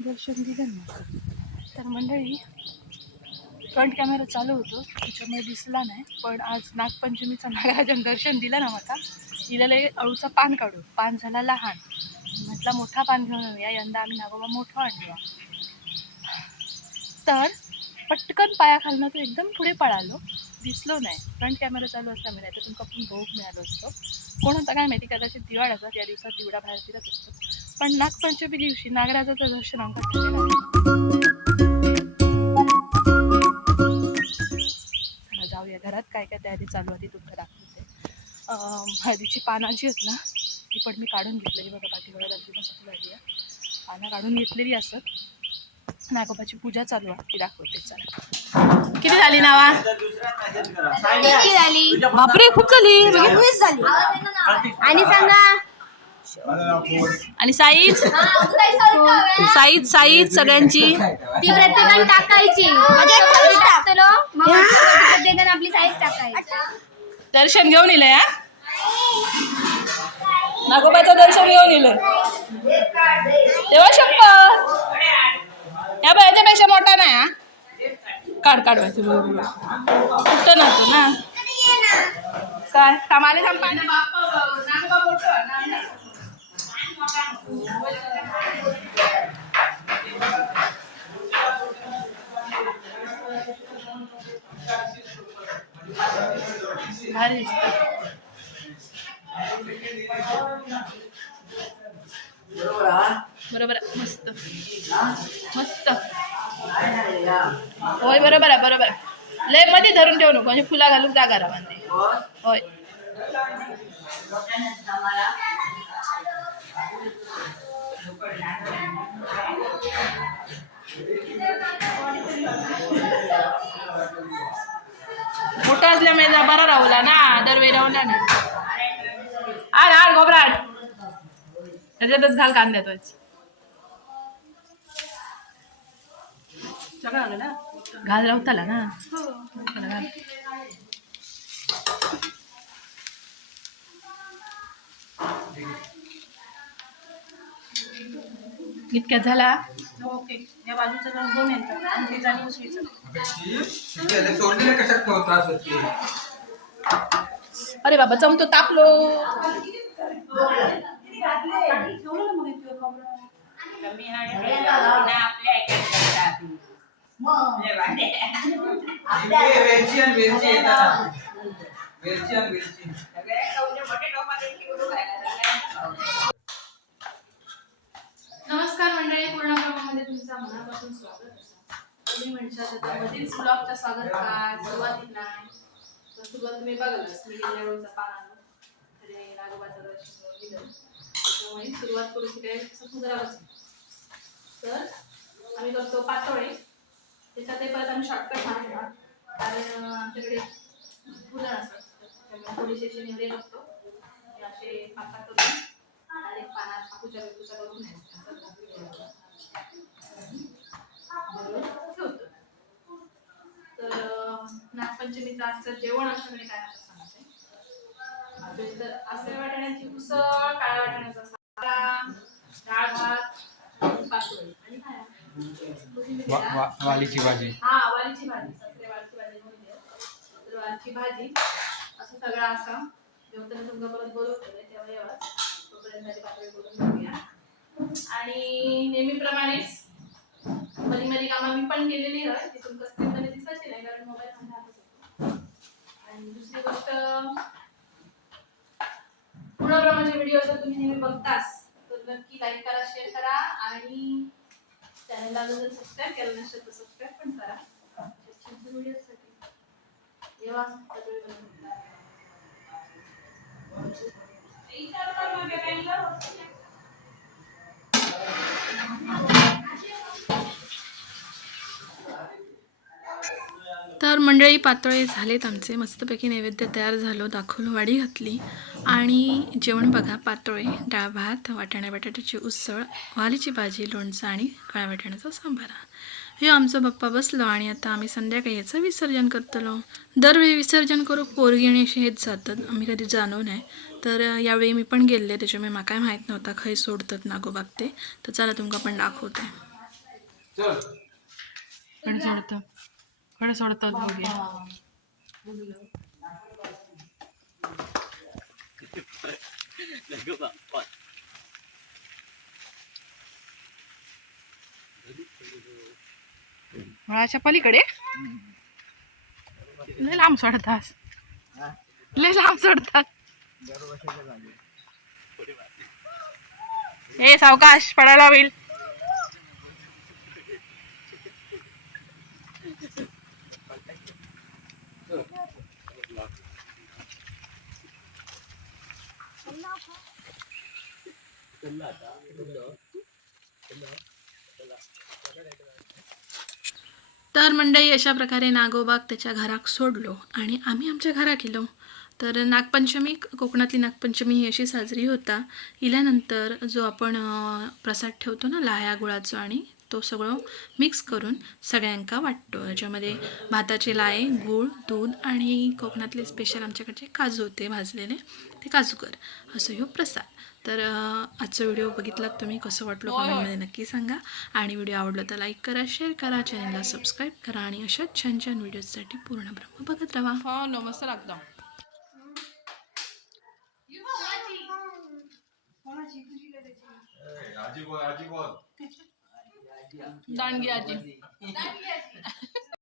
दर्शन दिलं नव्हतं तर मंडळी फ्रंट कॅमेरा चालू होतो. त्याच्यामुळे दिसला नाही. पण आज नागपंचमीचं नागराजन दर्शन दिलं ना मला दिलेलं अळूचं पान काढू. पान झाला लहान. म्हटला मोठा पान घेऊन येऊया. यंदा आम्ही नागोबा मोठा आणूया. तर पटकन पायाखालनं तो एकदम पुढे पळालो. दिसलो नाही. फ्रंट कॅमेरा चालू असल्यामुळे नाही तर तुमका पण भोग मिळालो असतो. कोण होता काय माहिती कदाचित दिवाळाचा त्या दिवसात दिवडा बाहेर फिरत असतो. पण नागपंचमी दिवशी नागराजाचं दर्शन आमका जाऊया. घरात काय काय तयारी चालू आहे ती तुमका दाखवते. हळदीची पानं जी आहेत ना ती पण मी काढून घेतलेली बघा पाठीमागे अगदी मस्त लागली आहे. पानं काढून घेतलेली असत. नागोबाची पूजा चालू आहे. ती दाखवते चला. किती झाली नावा? झाली? बापरे खूप झाली. आणि सांगा. आणि साईज? साईज साईज सगळ्यांची. ती प्रत्येकाने टाकायची. आपली साईज टाकायची. दर्शन घेऊन येलं या नागोबाचं दर्शन घेऊन येलं तेव्हा शपथ या बाय याच्यापेक्षा मोठा नाही हा काढ काढ बरोबर कुठं ना तो ना? काय? कामाले थांब पाणी. भारी दिसतं. बरोबर मस्त. मस्त. होय बरोबर आहे बरोबर आहे. लयमध्ये धरून ठेवू नको म्हणजे फुला घालून जागा राहा होय. मोठा असल्यामुळे बरा राहूला ना दरवेळी राहूला ना. आड आड गोबरा त्याच्यातच घाल कांद्यात वाच घाल ना. घाल. इतक्यात झाला? ओके. या बाजूचं जर दोन येतात आणि ते जाणी उचलीचं सोडलेलं कशात त्रास होते अरे बाबा चमतो तापलो आपल्या वेलची आणि वेलची येतात वेलची आणि वेलची नमस्कार मंडळी पूर्ण ब्रह्मामध्ये तुमचा मनापासून स्वागत तुम्ही म्हणशाल आता मध्येच ब्लॉगचा स्वागत काय सुरुवातीला तर सुरुवात तुम्ही बघालच. मी गेल्या वेळेचा पान आणलो अरे नागोबाचं दर्शन दिलं त्याच्यामुळे सुरुवात करू की काय तर आम्ही करतो पातोळे. त्याच्यात ते परत आम्ही शॉर्टकट मारणार कारण आमच्याकडे फुलं असतात. त्यामुळे थोडीशी अशी निवडे लागतो असे पाता करून. आणि पानात पाकूच्या बिकूच्या करून ठेवतो तर नागपंचमीचं आजचं जेवण आमच्याकडे म्हणजे काय असं सांगायचं अजून तर आसरे वाटाण्याची उसळ काळ्या वाटाण्याचा डाळ भात आणि आणि काय? वा- वा- वालीची भाजी. हा वालीची भाजी. सत्रे वालीची भाजी वालीची भाजी असं सगळं असं. जेवताना तुमका परत बोलवतो तेव्हा येवा. तोपर्यंत पातळी करून घेऊया. आणि नेहमीप्रमाणेच मधी मधी कामं मी पण केलेली आहे. ती तुमका स्क्रीनमध्ये दिसायची नाही कारण मोबाईल माझ्या हातात आणि दुसरी गोष्ट पूर्णब्रह्माचे व्हिडिओ जर तुम्ही नेहमी बघतास तर नक्की लाईक करा शेअर करा. आणि चॅनलला सबस्क्राईब केलं नसेल तर सबस्क्राईब पण करा. व्हिडिओसाठी येवा तर मंडळी पातोळे झालेत आमचे. मस्तपैकी नैवेद्य तयार झालं. दाखवलं वाडी घातली. आणि जेवण बघा पातोळे डाळ भात वाटाण्या बटाट्याची उसळ वालीची भाजी लोणचं आणि काळ्या वाटाण्याचा सांबारा. हे आमचं बाप्पा बसलो आणि आता आम्ही संध्याकाळी याचं विसर्जन करतलो. दरवेळी विसर्जन करू पोरगी आणि अशी हेच जातात. आम्ही कधी जाणव नाही तर यावेळी मी पण गेले त्याच्यामुळे मला काय माहीत नव्हता. खै सोडतात नागोबाग ते तर चला तुमका पण दाखवते. कडे सोडतात. कडे सोडतात दोघे मळाच्या पलीकडे? लय लांब सोडतात लय लांब सोडतात हे सावकाश पडायला होईल तर मंडळी अशा प्रकारे नागोबाग त्याच्या घराक सोडलो आणि आम्ही आमच्या घरात गेलो तर नागपंचमी कोकणातली नागपंचमी ही अशी साजरी होता. इल्यानंतर जो आपण प्रसाद ठेवतो ना लाह्या गुळाचो आणि तो सगळं मिक्स करून सगळ्यांका वाटतो. याच्यामध्ये भाताचे लाये गूळ दूध आणि कोकणातले स्पेशल आमच्याकडचे काजू होते भाजलेले ते काजूकर असं ह्यो प्रसाद. तर आजचा व्हिडिओ बघितलात तुम्ही कसं वाटलं कमेंटमध्ये नक्की सांगा. आणि व्हिडिओ आवडला तर लाईक करा शेअर करा चॅनलला सबस्क्राईब करा आणि अशाच छान छान व्हिडिओजसाठी पूर्ण ब्रह्म बघत राहा. हो न मस्त लागतं आजी बोल. दांडगी आजी.